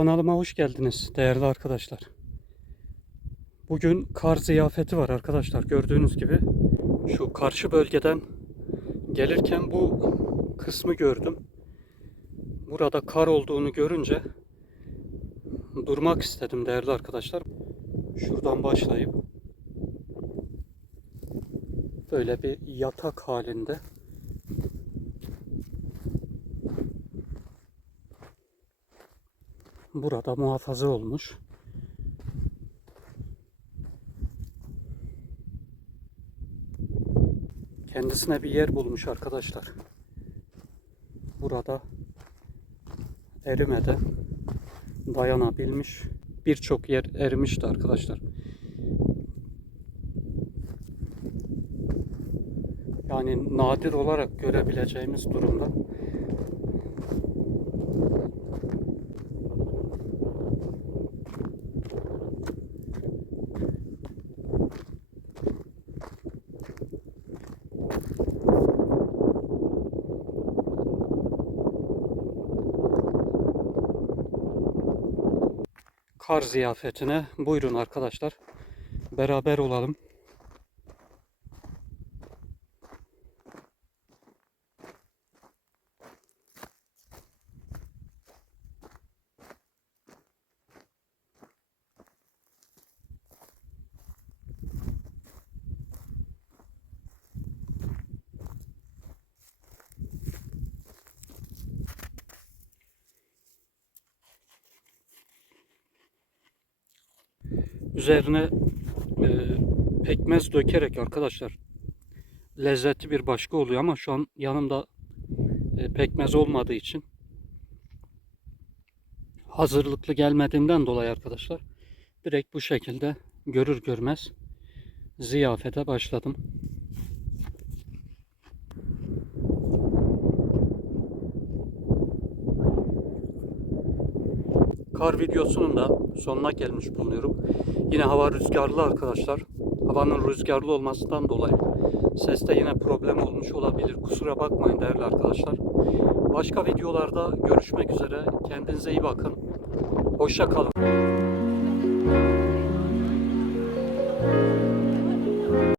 Kanalıma hoş geldiniz değerli arkadaşlar. Bugün kar ziyafeti var arkadaşlar gördüğünüz gibi. Şu karşı bölgeden gelirken bu kısmı gördüm. Burada kar olduğunu görünce durmak istedim değerli arkadaşlar. Şuradan başlayıp böyle bir yatak halinde burada muhafaza olmuş. Kendisine bir yer bulmuş arkadaşlar. Burada erimeden dayanabilmiş. Birçok yer erimişti arkadaşlar. Yani nadir olarak görebileceğimiz durumda. Kar ziyafetine buyurun arkadaşlar. Beraber olalım. Üzerine e, pekmez dökerek arkadaşlar lezzeti bir başka oluyor ama şu an yanımda e, pekmez olmadığı için hazırlıklı gelmediğimden dolayı arkadaşlar direkt bu şekilde görür görmez ziyafete başladım. Kar videosunun da sonuna gelmiş bulunuyorum. Yine hava rüzgarlı arkadaşlar. Havanın rüzgarlı olmasından dolayı seste yine problem olmuş olabilir. Kusura bakmayın değerli arkadaşlar. Başka videolarda görüşmek üzere. Kendinize iyi bakın. Hoşça kalın.